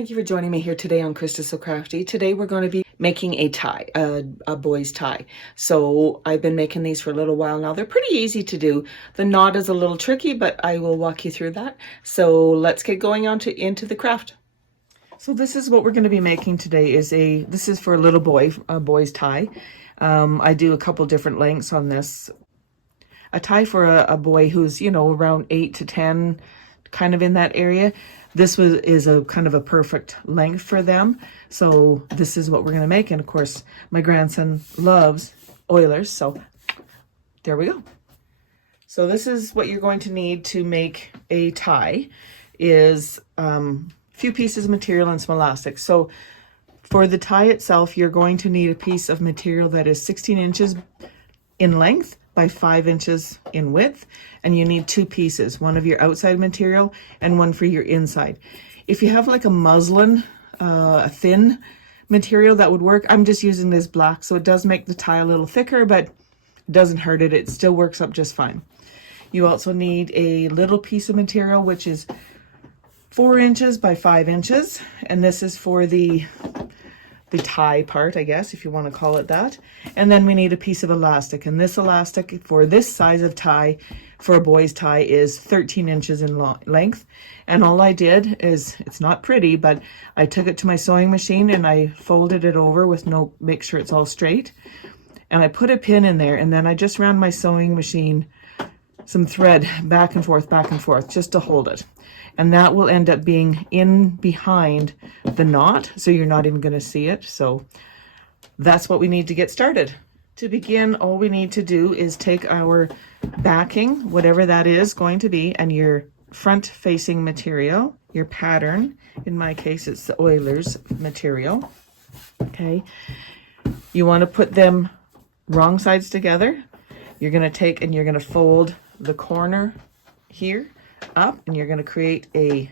Thank you for joining me here today on Krista So Crafty. Today we're going to be making a tie, a boy's tie. So I've been making these for a little while now. They're pretty easy to do. The knot is a little tricky, but I will walk you through that. So let's get going into the craft. So this is what we're going to be making today. This is for a little boy, a boy's tie. I do a couple different lengths on this. A tie for a boy who's, around 8 to 10, kind of in that area. This is a kind of a perfect length for them. So this is what we're going to make. And of course, my grandson loves Oilers. So there we go. So this is what you're going to need to make a tie is a few pieces of material and some elastic. So for the tie itself, you're going to need a piece of material that is 16 inches in length by 5 inches in width, and you need 2 pieces, one of your outside material and one for your inside. If you have like a muslin, a thin material, that would work. I'm just using this black, so it does make the tie a little thicker, but it doesn't hurt it. It still works up just fine. You also need a little piece of material, which is 4 inches by 5 inches, and this is for the tie part, I guess, if you want to call it that. And then we need a piece of elastic, and this elastic for this size of tie, for a boy's tie, is 13 inches in length. And all I did is, it's not pretty, but I took it to my sewing machine and I folded it over with make sure it's all straight. And I put a pin in there, and then I just ran my sewing machine some thread back and forth, just to hold it. And that will end up being in behind the knot, so you're not even going to see it. So that's what we need to get started. To begin, all we need to do is take our backing, whatever that is going to be, and your front-facing material, your pattern. In my case, it's the Oilers material. Okay. You want to put them wrong sides together. You're going to take and you're going to fold the corner here up, and you're going to create is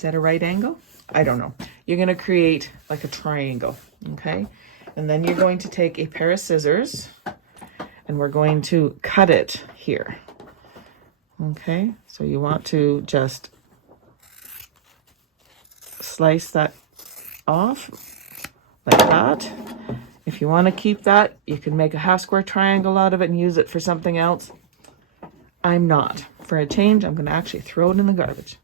that a right angle? I don't know. You're going to create like a triangle, okay? And then you're going to take a pair of scissors and we're going to cut it here. Okay, so you want to just slice that off like that. If you want to keep that, you can make a half square triangle out of it and use it for something else. I'm not. For a change, I'm going to actually throw it in the garbage.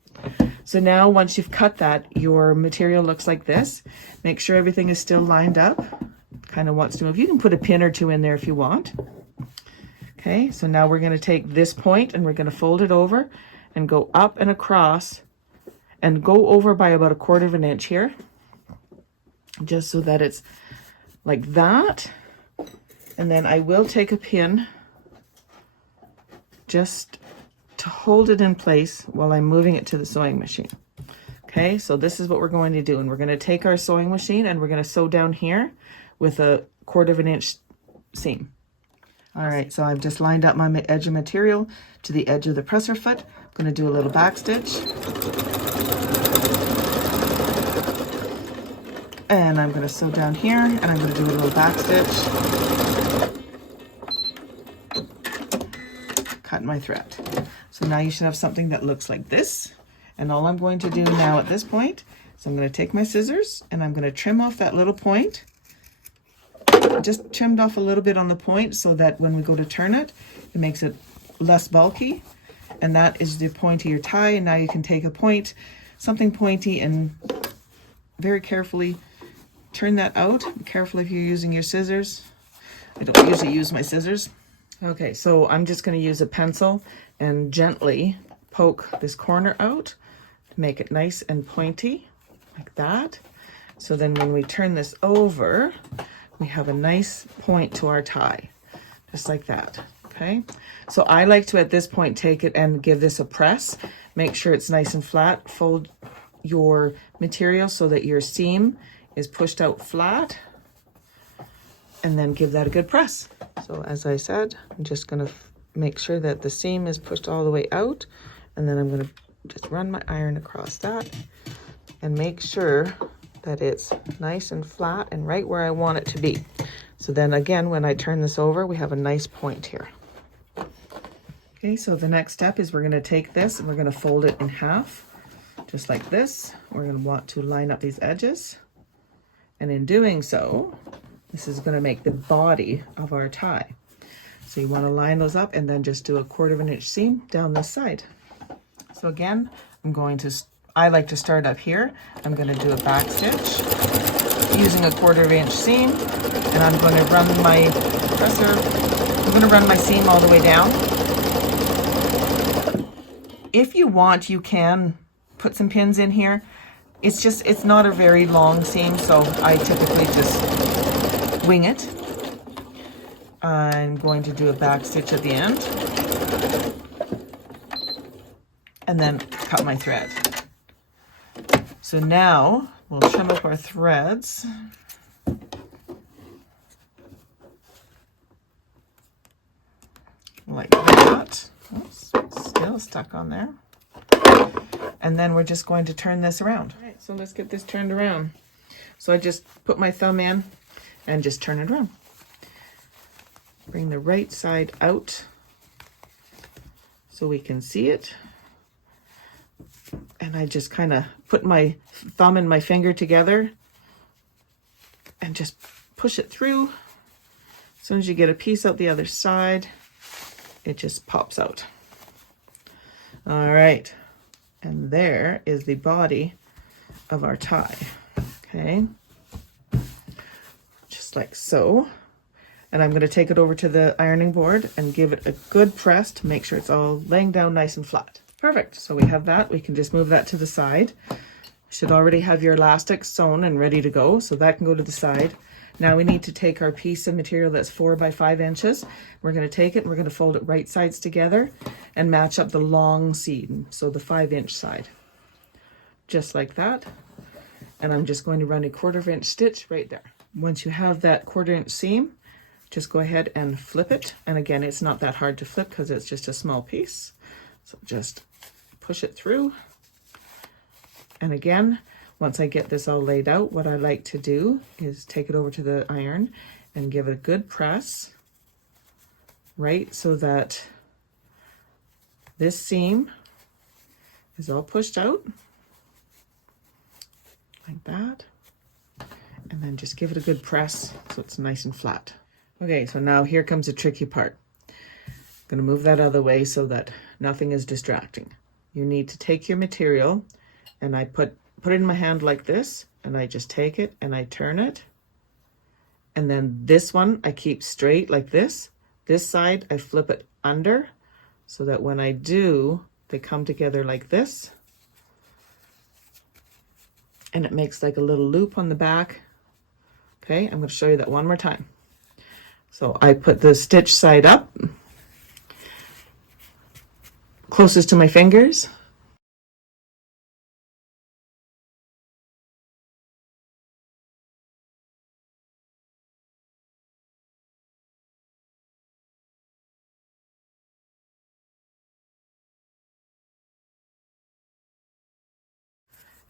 So now once you've cut that, your material looks like this. Make sure everything is still lined up. Kind of wants to move. You can put a pin or two in there if you want. Okay, so now we're going to take this point and we're going to fold it over and go up and across and go over by about 1/4 of an inch here. Just so that it's like that. And then I will take a pin just to hold it in place while I'm moving it to the sewing machine. Okay, so this is what we're going to do. And we're going to take our sewing machine and we're going to sew down here with 1/4 of an inch seam. All right, so I've just lined up my edge of material to the edge of the presser foot. I'm going to do a little back stitch. And I'm going to sew down here, and I'm going to do a little back stitch. Cut my thread. So now you should have something that looks like this. And all I'm going to do now at this point is I'm going to take my scissors and I'm going to trim off that little point. Just trimmed off a little bit on the point so that when we go to turn it, it makes it less bulky. And that is the point of your tie. And now you can take a point, something pointy, and very carefully turn that out. Be careful if you're using your scissors. I don't usually use my scissors. Okay, so I'm just going to use a pencil and gently poke this corner out to make it nice and pointy, like that. So then when we turn this over, we have a nice point to our tie, just like that. Okay, so I like to at this point take it and give this a press. Make sure it's nice and flat. Fold your material so that your seam is pushed out flat, and then give that a good press. So as I said, I'm just going to make sure that the seam is pushed all the way out, and then I'm going to just run my iron across that and make sure that it's nice and flat and right where I want it to be. So then again, when I turn this over, we have a nice point here. Okay, so the next step is we're going to take this and we're going to fold it in half. just like this. We're going to want to line up these edges. And in doing so, this is going to make the body of our tie. So you want to line those up and then just do a 1/4 inch seam down this side. So again, I like to start up here. I'm going to do a back stitch using a 1/4 inch seam, and I'm going to run my seam all the way down. If you want, you can put some pins in here. It's not a very long seam, so I typically just wing it. I'm going to do a back stitch at the end and then cut my thread. So now we'll trim up our threads. Like that. Oops, still stuck on there. And then we're just going to turn this around. All right, so let's get this turned around. So I just put my thumb in and just turn it around. Bring the right side out so we can see it. And I just kind of put my thumb and my finger together and just push it through. As soon as you get a piece out the other side, it just pops out. All right. And there is the body of our tie. Okay. Just like so. And I'm going to take it over to the ironing board and give it a good press to make sure it's all laying down nice and flat. Perfect. So we have that. We can just move that to the side. You should already have your elastic sewn and ready to go, so that can go to the side. Now we need to take our piece of material that's 4 by 5 inches. We're going to take it and we're going to fold it right sides together and match up the long seam, so the 5-inch side. Just like that. And I'm just going to run a 1/4 inch stitch right there. Once you have that 1/4 inch seam, just go ahead and flip it. And again, it's not that hard to flip because it's just a small piece. So just push it through. And again, once I get this all laid out, what I like to do is take it over to the iron and give it a good press, right, so that this seam is all pushed out, like that. And then just give it a good press so it's nice and flat. Okay, so now here comes the tricky part. I'm going to move that out of the way so that nothing is distracting. You need to take your material, and I put it in my hand like this, and I just take it and I turn it. And then this one I keep straight like this. This side I flip it under so that when I do, they come together like this. And it makes like a little loop on the back. Okay, I'm going to show you that one more time. So I put the stitch side up, closest to my fingers.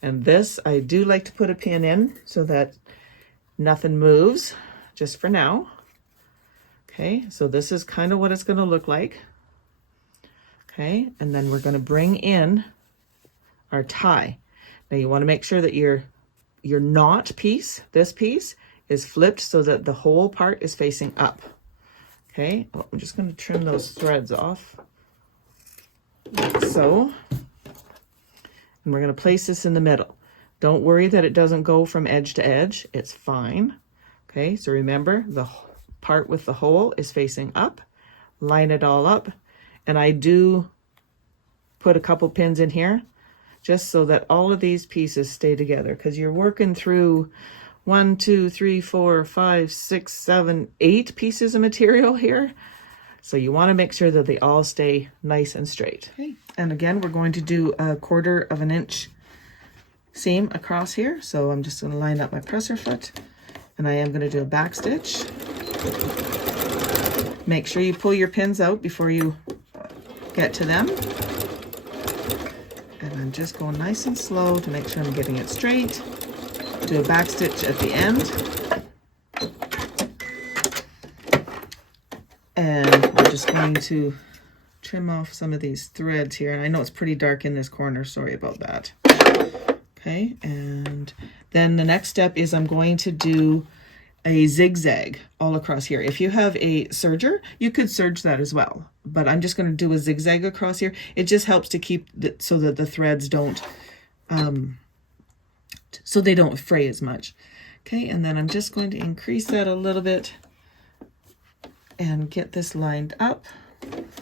And this, I do like to put a pin in so that nothing moves, just for now. Okay, so this is kind of what it's going to look like. Okay, and then we're going to bring in our tie. Now you want to make sure that your knot piece, this piece, is flipped so that the whole part is facing up. Okay, well, I'm just going to trim those threads off, like so. And we're going to place this in the middle. Don't worry that it doesn't go from edge to edge. It's fine. Okay, so remember, the part with the hole is facing up. Line it all up. And I do put a couple pins in here just so that all of these pieces stay together, because you're working through 1, 2, 3, 4, 5, 6, 7, 8 pieces of material here. So you want to make sure that they all stay nice and straight. Okay. And again, we're going to do a 1/4 inch seam across here. So I'm just going to line up my presser foot, and I am going to do a back stitch. Make sure you pull your pins out before you get to them. And I'm just going nice and slow to make sure I'm getting it straight. Do a back stitch at the end. And we're just going to trim off some of these threads here. And I know it's pretty dark in this corner. Sorry about that. Okay, and then the next step is I'm going to do a zigzag all across here. If you have a serger, you could serge that as well, but I'm just going to do a zigzag across here. It just helps to keep so that the threads don't so they don't fray as much. Okay, and then I'm just going to increase that a little bit and get this lined up. I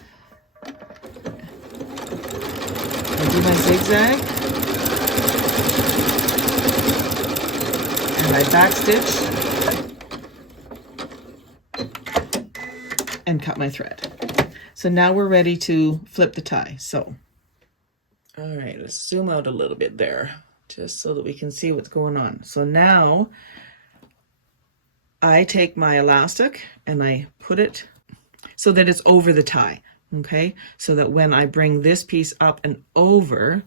do my zigzag and I back stitch and cut my thread. So now we're ready to flip the tie. So, all right, let's zoom out a little bit there, just so that we can see what's going on. So now I take my elastic and I put it so that it's over the tie, okay? So that when I bring this piece up and over,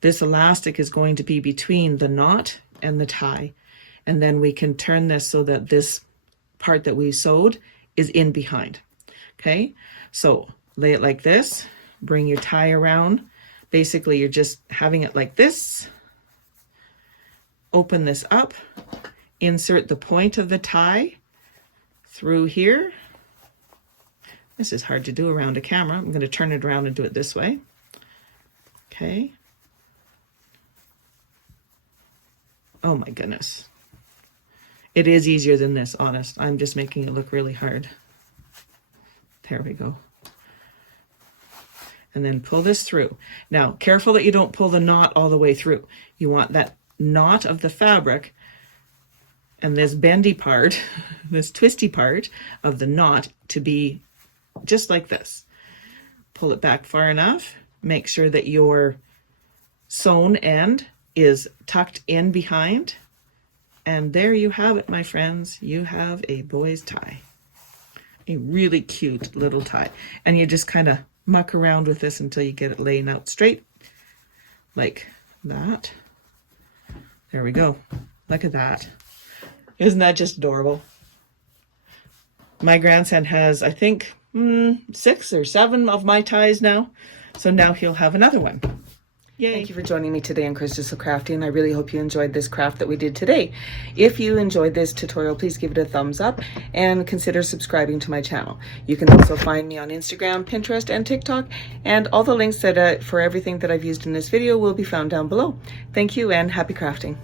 this elastic is going to be between the knot and the tie. And then we can turn this so that this part that we sewed is in behind. Okay, so lay it like this, bring your tie around. Basically, you're just having it like this. Open this up, insert the point of the tie through here. This is hard to do around a camera. I'm going to turn it around and do it this way. Okay. Oh my goodness. It is easier than this, honest. I'm just making it look really hard. There we go. And then pull this through. Now, careful that you don't pull the knot all the way through. You want that knot of the fabric and this bendy part, this twisty part of the knot to be just like this. Pull it back far enough. Make sure that your sewn end is tucked in behind. And there you have it, my friends. You have a boy's tie. A really cute little tie. And you just kind of muck around with this until you get it laying out straight. Like that. There we go. Look at that. Isn't that just adorable? My grandson has, I think, 6 or 7 of my ties now. So now he'll have another one. Yay. Thank you for joining me today on Krista Sew Crafty, and I really hope you enjoyed this craft that we did today. If you enjoyed this tutorial, please give it a thumbs up and consider subscribing to my channel. You can also find me on Instagram, Pinterest, and TikTok, and all the links that for everything that I've used in this video will be found down below. Thank you and happy crafting.